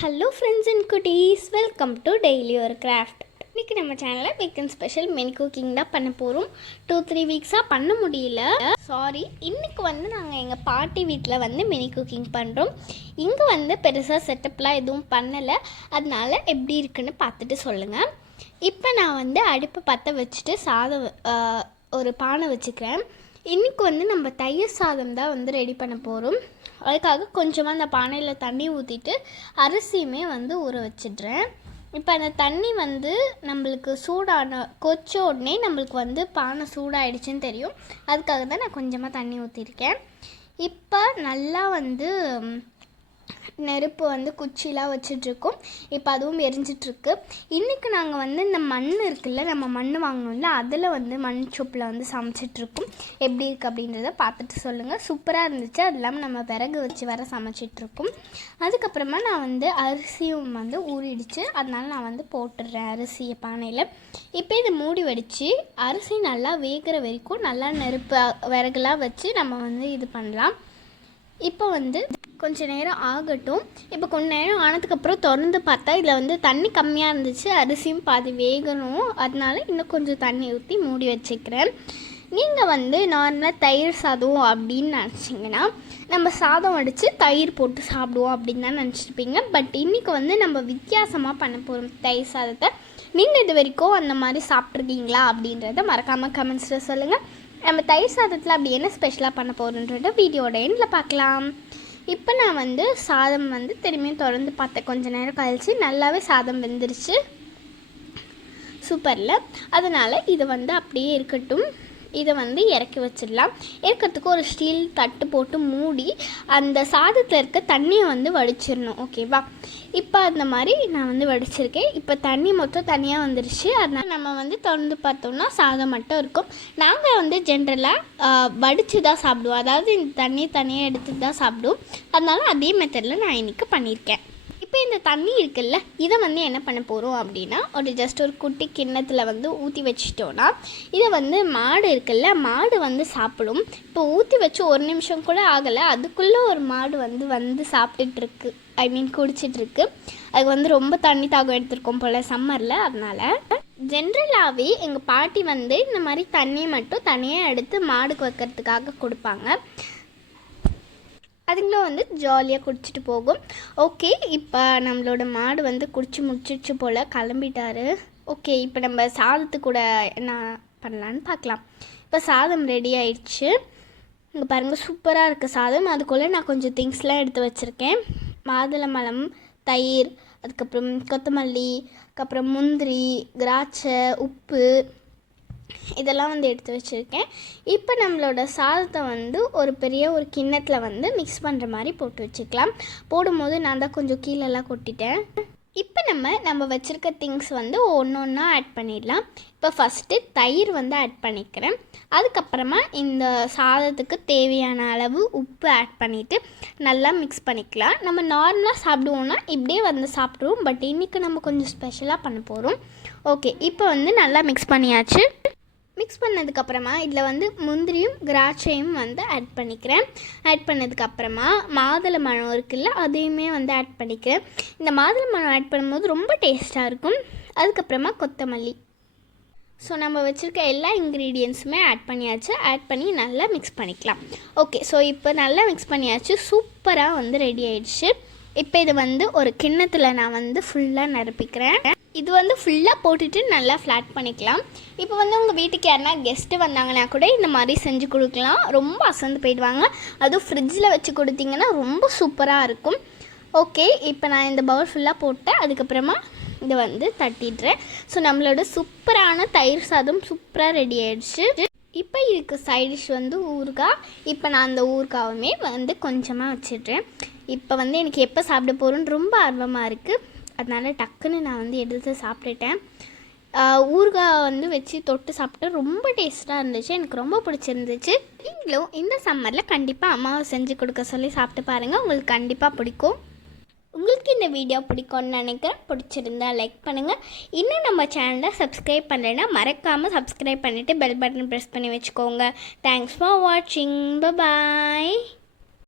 Hello friends and குட்டீஸ், welcome to daily ஒரு craft. இன்றைக்கி நம்ம சேனலில் வீக்கெண்ட் ஸ்பெஷல் மினி குக்கிங் தான் பண்ண போகிறோம். 2-3 வீக்ஸாக பண்ண முடியல, சாரி. இன்றைக்கி நாங்கள் எங்கள் பாட்டி வீட்டில் மினி குக்கிங் பண்ணுறோம். இங்கே பெருசாக செட்டப்லாம் எதுவும் பண்ணலை, அதனால் எப்படி இருக்குன்னு பார்த்துட்டு சொல்லுங்கள். இப்போ நான் அடுப்பை பற்ற வச்சுட்டு சாதம் ஒரு பானை வச்சுக்கிறேன். இன்றைக்கி நம்ம தயிர் சாதம் தான் ரெடி பண்ண போகிறோம். அதுக்காக கொஞ்சமாக அந்த பானையில் தண்ணி ஊற்றிட்டு அரிசியுமே ஊற வச்சிடுறேன். இப்போ அந்த தண்ணி நம்மளுக்கு சூடான கொச்ச உடனே நம்மளுக்கு பானை சூடாகிடுச்சின்னு தெரியும். அதுக்காக தான் நான் கொஞ்சமாக தண்ணி ஊற்றிருக்கேன். இப்போ நல்லா நெருப்பு குச்சிலாம் வச்சிட்ருக்கோம். இப்போ அதுவும் எரிஞ்சிட்ருக்கு. இன்றைக்கி நாங்கள் இந்த மண் இருக்குல்ல, நம்ம மண் வாங்கணும்ல, அதில் மண் சோப்பில் சமைச்சிட்ருக்கோம். எப்படி இருக்குது அப்படின்றத பார்த்துட்டு சொல்லுங்கள். சூப்பராக இருந்துச்சு. அது இல்லாமல் நம்ம விறகு வச்சு வர சமைச்சிட்ருக்கோம். அதுக்கப்புறமா நான் அரிசியும் ஊறிடுச்சு, அதனால் நான் போட்டுடுறேன் அரிசியை பானையில். இப்போ இதை மூடி வடித்து அரிசி நல்லா வேகிற வரைக்கும் நல்லா நெருப்பு விறகுலாம் வச்சு நம்ம இது பண்ணலாம். இப்போ கொஞ்சம் நேரம் ஆகட்டும். இப்போ கொஞ்சம் நேரம் ஆனதுக்கப்புறம் திறந்து பார்த்தா இதில் தண்ணி கம்மியாக இருந்துச்சு, அரிசியும் பாதி வேகணும். அதனால இன்னும் கொஞ்சம் தண்ணி ஊற்றி மூடி வச்சுக்கிறேன். நீங்கள் நார்மலாக தயிர் சாதம் அப்படின்னு நினச்சிங்கன்னா நம்ம சாதம் வடித்து தயிர் போட்டு சாப்பிடுவோம் அப்படின்னு தான் நினச்சிருப்பீங்க. பட் இன்றைக்கி நம்ம வித்தியாசமாக பண்ண போகிறோம் தயிர் சாதத்தை. நீங்கள் இது வரைக்கும் அந்த மாதிரி சாப்பிட்ருக்கீங்களா அப்படின்றத மறக்காமல் கமெண்ட்ஸில் சொல்லுங்கள். நம்ம தயிர் சாதத்தில் அப்படி என்ன ஸ்பெஷலாக பண்ண போகிறோன்றத வீடியோட எண்டில் பார்க்கலாம். இப்போ நான் சாதம் திரும்பியும் திறந்து பார்த்தேன். கொஞ்சம் நேரம் கழிச்சு நல்லாவே சாதம் வெந்துருச்சு, சூப்பரில். அதனால் இது அப்படியே இருக்கட்டும். இதை இறக்கி வச்சிடலாம். இறக்கிறதுக்கு ஒரு ஸ்டீல் தட்டு போட்டு மூடி அந்த சாதத்தில் இருக்க தண்ணியை வடிச்சிடணும். ஓகேவா? இப்போ அந்த மாதிரி நான் வடிச்சிருக்கேன். இப்போ தண்ணி மொத்தம் தனியாக வந்துருச்சு. அதனால் நம்ம திறந்து பார்த்தோம்னா சாதம் மட்டும் இருக்கும். நாங்கள் ஜென்ரலாக வடித்து தான் சாப்பிடுவோம், அதாவது இந்த தண்ணியை தனியாக எடுத்து தான் சாப்பிடுவோம். அதனால் அதே மெத்தடில் நான் இன்றைக்கி பண்ணியிருக்கேன். இப்போ இந்த தண்ணி இருக்குல்ல, இதை என்ன பண்ண போகிறோம் அப்படின்னா ஜஸ்ட் ஒரு குட்டி கிண்ணத்தில் ஊற்றி வச்சிட்டோன்னா இதை மாடு இருக்குல்ல, மாடு சாப்பிடும். இப்போ ஊற்றி வச்சு 1 நிமிஷம் கூட ஆகலை, அதுக்குள்ளே ஒரு மாடு சாப்பிட்டுட்ருக்கு, குடிச்சிட்ருக்கு. அதுக்கு ரொம்ப தண்ணி தாகம் எடுத்துருக்கோம் போல் சம்மரில். அதனால் ஜென்ரலாகவே எங்கள் பாட்டி இந்த மாதிரி தண்ணியை மட்டும் தனியாக எடுத்து மாடுக்கு வைக்கிறதுக்காக கொடுப்பாங்க. அதுங்களும் ஜாலியாக குடிச்சிட்டு போகும். ஓகே, இப்போ நம்மளோட மாடு குடிச்சு முடிச்சிடுச்சு போல், கிளம்பிட்டாரு. ஓகே, இப்போ நம்ம சாதத்து கூட என்ன பண்ணலான்னு பார்க்கலாம். இப்போ சாதம் ரெடி ஆயிடுச்சு. இங்கே பாருங்கள், சூப்பராக இருக்குது சாதம். அதுக்குள்ளே நான் கொஞ்சம் திங்ஸ்லாம் எடுத்து வச்சுருக்கேன். மாதுளம்பழம், தயிர், அதுக்கப்புறம் கொத்தமல்லி, அதுக்கப்புறம் முந்திரி, திராட்சை, உப்பு, இதெல்லாம் எடுத்து வச்சுருக்கேன். இப்போ நம்மளோட சாதத்தை ஒரு பெரிய ஒரு கிண்ணத்தில் மிக்ஸ் பண்ணுற மாதிரி போட்டு வச்சுக்கலாம். போடும்போது நான் தான் கொஞ்சம் கீழெல்லாம் கொட்டிட்டேன். இப்போ நம்ம வச்சுருக்க திங்ஸ் ஒன்று ஒன்றா ஆட் பண்ணிடலாம். இப்போ ஃபஸ்ட்டு தயிர் ஆட் பண்ணிக்கிறேன். அதுக்கப்புறமா இந்த சாதத்துக்கு தேவையான அளவு உப்பு ஆட் பண்ணிவிட்டு நல்லா மிக்ஸ் பண்ணிக்கலாம். நம்ம நார்மலாக சாப்பிடுவோன்னா இப்படியே சாப்பிடுவோம். பட் இன்றைக்கி நம்ம கொஞ்சம் ஸ்பெஷலாக பண்ண போகிறோம். ஓகே, இப்போ நல்லா மிக்ஸ் பண்ணியாச்சு. மிக்ஸ் பண்ணதுக்கப்புறமா இதில் முந்திரியும் திராட்சையும் ஆட் பண்ணிக்கிறேன். ஆட் பண்ணதுக்கப்புறமா மாதுளம்பழம் இருக்குல்ல, அதையுமே ஆட் பண்ணிக்கிறேன். இந்த மாதுளம்பழம் ஆட் பண்ணும்போது ரொம்ப டேஸ்ட்டாக இருக்கும். அதுக்கப்புறமா கொத்தமல்லி. ஸோ நம்ம வச்சுருக்க எல்லா இன்க்ரீடியன்ஸுமே ஆட் பண்ணியாச்சு. ஆட் பண்ணி நல்லா மிக்ஸ் பண்ணிக்கலாம். ஓகே, ஸோ இப்போ நல்லா மிக்ஸ் பண்ணியாச்சு. சூப்பராக ரெடி ஆயிடுச்சு. இப்போ இது ஒரு கிண்ணத்தில் நான் ஃபுல்லாக நிரப்பிக்கிறேன். இது ஃபுல்லாக போட்டுட்டு நல்லா ஃப்ளாட் பண்ணிக்கலாம். இப்போ உங்கள் வீட்டுக்கு யாருனா கெஸ்ட்டு வந்தாங்கன்னா கூட இந்த மாதிரி செஞ்சு கொடுக்கலாம். ரொம்ப அசந்து போயிடுவாங்க. அதுவும் ஃப்ரிட்ஜில் வச்சு கொடுத்தீங்கன்னா ரொம்ப சூப்பராக இருக்கும். ஓகே, இப்போ நான் இந்த பவுல் ஃபுல்லாக போட்டேன். அதுக்கப்புறமா இதை தட்டிடுறேன். ஸோ நம்மளோட சூப்பரான தயிர் சாதம் சூப்பராக ரெடி ஆயிடுச்சு. இப்போ இதுக்கு சைட் டிஷ் ஊறுகாய். இப்போ நான் அந்த ஊறுகாவுமே கொஞ்சமாக வச்சிடுறேன். இப்போ எனக்கு எப்போ சாப்பிட போகிறோன்னு ரொம்ப ஆர்வமாக இருக்குது. அதனால் டக்குன்னு நான் எடுத்து சாப்பிட்டுட்டேன். ஊறுகாய் வச்சு தொட்டு சாப்பிட்டு ரொம்ப டேஸ்ட்டாக இருந்துச்சு. எனக்கு ரொம்ப பிடிச்சிருந்துச்சு. நீங்களும் இந்த சம்மரில் கண்டிப்பாக அம்மாவை செஞ்சு கொடுக்க சொல்லி சாப்பிட்டு பாருங்கள், உங்களுக்கு கண்டிப்பாக பிடிக்கும். உங்களுக்கு இந்த வீடியோ பிடிக்கும்னு நினைக்கிறேன். பிடிச்சிருந்தா லைக் பண்ணுங்கள். இன்னும் நம்ம சேனலை சப்ஸ்கிரைப் பண்ணலைன்னா மறக்காமல் சப்ஸ்கிரைப் பண்ணிவிட்டு பெல் பட்டன் ப்ரெஸ் பண்ணி வச்சுக்கோங்க. தேங்க்ஸ் ஃபார் வாட்சிங். பாய்.